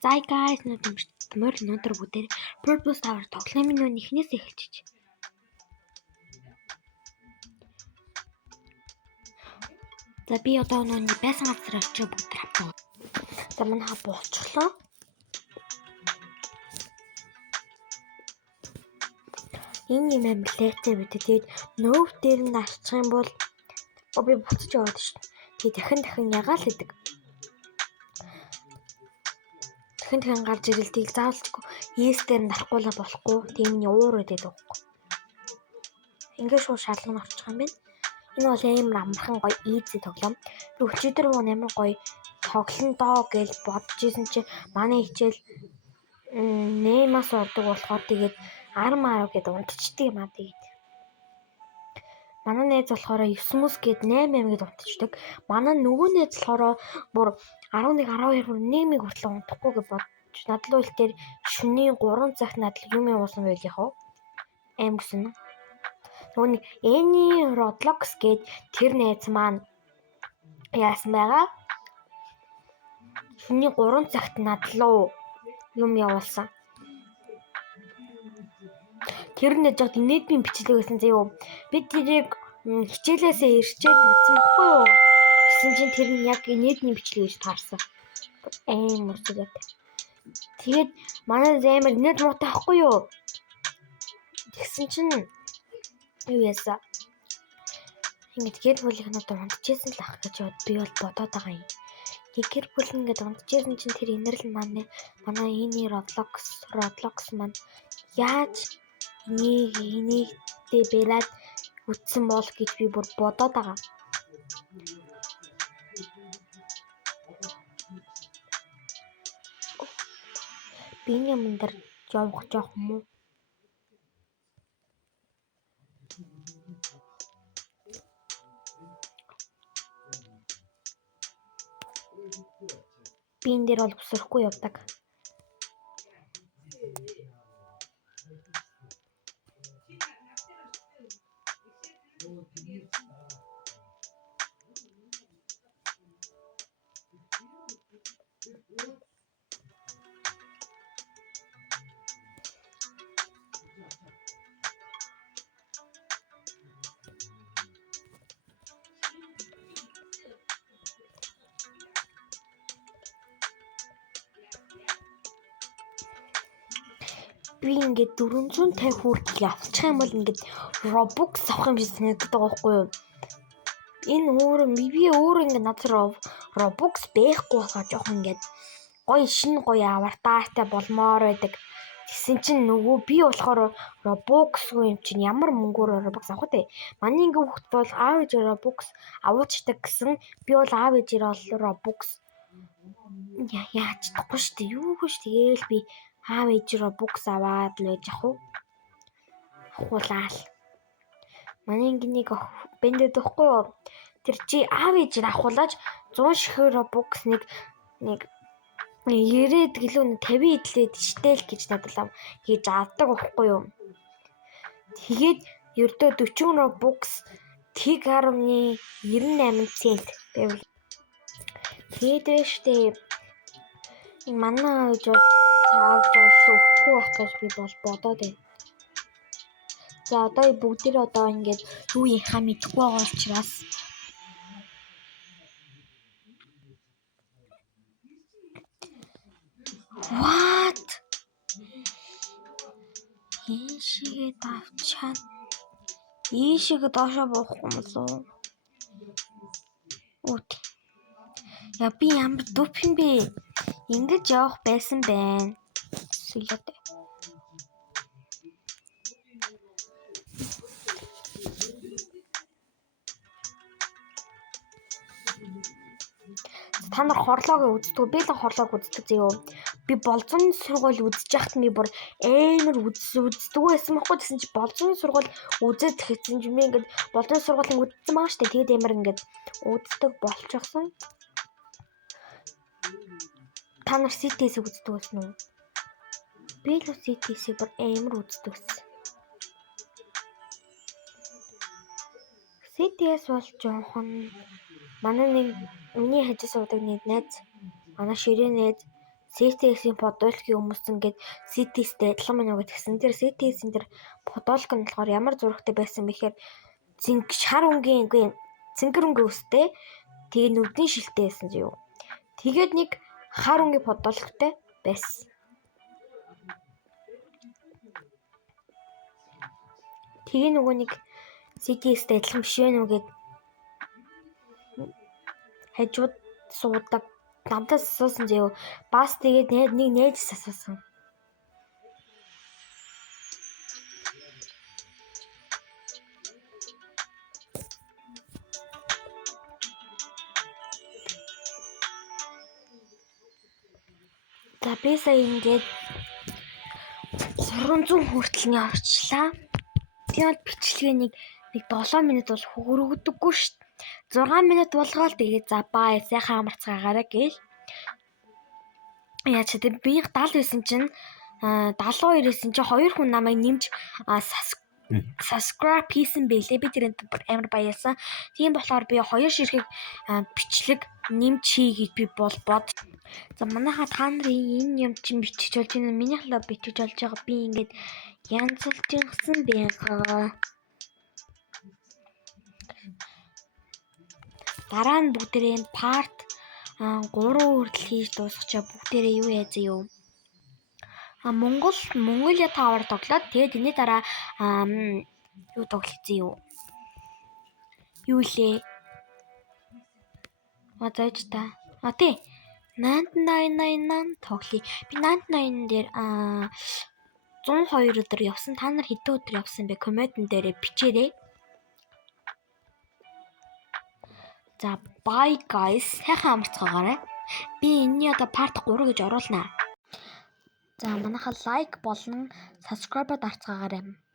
За guys, өнөөдөр бүгдээр Purple Tower тоглоомын нүүн эхнээс эхэлчих. За би одоо нүүний байсан газар очиж бүгд хамтаа. За манайха болчихлоо. Энэ юм амлээтэй бид тэгээд нөөв дээр нь арчих юм бол би буцаж яваад шүү дээ. Тэгээд дахин ягаал гэдэг. Дахин гарч ирэлтийг заавалчгүй ES дээр нь дарахгүй л болохгүй. Тийм нь уур өгдөг байхгүй. Ингээд шууд шалган орчих юм байна. Энэ бол амар амархан гоё easy тоглоом. Би өчигдөр амар гоё тоглоно доо гэж бодож исэн чинь манай хичээл нэмээс ордог болохоор тэгээд 10 гэдээ унтчихдээ юм аа тэгээд. Манай нээз болохоор 9-өөс гээд 8 гээд унтчихдаг. Манай нөгөө нээз болохоор бүр 11 12 1-ийг хүртэл унтахгүй гэж бодож надад л тэр шөнийн 3 цагт надад юм явуулсан байл яхав. Амгсэн. Нөгөө Эни Roblox гээд тэр нээз маань яасан байгаа. Шөнийн 3 цагт надад л юм явуулсан. Тэр нэж жод инээдмийн бичлэг байсан зөө. Би тэрийг хичээлээсээ ирчээд үзсэн баггүй юу? Гэсэн чинь тэр нь яг инээдмийн бичлэг гэж таарсан. Амар зүгт. Тэгээд манай зэмэр инээд муутай ахгүй юу? Тэгсэн чинь юу яасан? Ингээд гэр бүлийнх нь одоо унтчихсан л ах гэж би бол бодоод байгаа юм. Гэр бүл ингээд унтчихсан чинь тэр инэрл манай Эни Roblox маань яаж энийгтэй бариад үтсэн бол гэж би бүр бодоод байгаа. Би юм дээр явах жоох юм уу? Би энэ дээр бол бүсрэхгүй явдаг. Би ингээд 450 хүртэл явчих юм бол ингээд Robux авах юм шиг санагдаад байгаа байхгүй юу? Энэ би өөрөө ингээд надад Robux байхгүй болохоор жоох ингээд гоё шинэ гоё аватартай болмоор байдаг. Тэгсэн чинь нөгөө би болохоор Robux юм чинь ямар мөнгөөр Robux авах вэ? Манай ингээд хүүхд бол аав ээж Robux авуучдаг гэсэн би бол аав ээжээр бол Robux яаж чадахгүй шүү дээ. Юу гэж тэгээл би аав ээж Robux аваад л байж ах уу? Ахуулаад. Манай ингээд нэг бэндэд өгөхгүй юу? Тэр чи аав ээжээр ахуулаад 100 ширхэг Robux нэг 90 гэлөө 50 идлээд штел гэж надад хийж авдаг байхгүй юу? Тэгээд ердөө 40 Robux тэг 10.98 цент байвал. Тэгээд штэ манай ээж бол цааг өхгүй байх гэж би бол бодоод байна. За одоо бүгдээ одоо ингээд юу яхаа мэдэхгүй байгаа учраас What? Ийшээ давчаад ийшээ доошоо буухгүй юм уу? Үт. Яа би ямар дүп юм бэ? Ингэж явах байсан байна. Сүлээд. Та нар хорлоог үздэг. Би л хорлоог үздэг зөө. Би болзон сургууль үзэж яхад би бүр амар үздэг байсан байхгүй гэсэн чи болзон сургууль үзээд хэвчэн юм ингээд болзон сургуулийн үзсэн маа штэ. Тэгээд амар ингээд үздэг болчихсон. Та нар CTS үздэг байсан уу? Би л CTS бүр амар үздэг байсан. CTS бол жоохон манай нэг миний хажуу суудаг нэг найз манай ширээ найз CTS-ийн подуулгын хүмүүс ингээд CTS-тэй адилхан мань уу гэдгсэн. Тэр CTS-ийн тэр подуулг нь болохоор ямар зурагтай байсан бэхээр шар өнгийн цэнгэр өнгийн өстэй тэгээ нүдний шилтэй байсан юу. Тэгээд нэг хар өнгийн подуулгтай байсан. Тэгээ нөгөө нэг CTS-тэй адилхан биш вэ нүгээд хажууд суудаг намтаас асуусан зөө. Бас тэгээд нэг нээжс асуусан. За би сая ингээд 300 хүртэл нь орчлаа. Тэгээд бичлэгээ нэг 7 минут бол хөрөгдөггүй шүү дээ. 6 минут болгоод тэгээд за бай сайхан амарцгаагаараа гээл. Яа ч тийм би 79 чинь 72-ээс чинь 2 хүн намайг нэмж subscribe хийсэн байлээ. Би тэрэн амар баярлсан. Тийм болохоор би 2 ширхэг бичлэг нэмж хий гэж би бод. За манайха та нарын энэ юм чинь бичиж болж байна. Минийх л бичиж болж байгаа. Би ингээд янзлж гисэн байгаа. Дараа нь бүгдээрээ part 3 хүртэл хийж дуусгачаа бүгдээрээ юу яа зөө. Mongolia Tower тоглоод тэгээд энэ дараа юу тоглох зөө. Юу лээ? Зааж та. Тий. 99 тоглоё. Би 99 дээр 102 өдөр явсан. Та нар хэдэн өдөр явсан бэ? Комментэн дээр бичээрэй. За bye guys. Сайхан амарцгаагаарай. Би энэний одоо part 3 гэж оруулнаа. За манайха лайк болон subscribe дарцгаагаарай.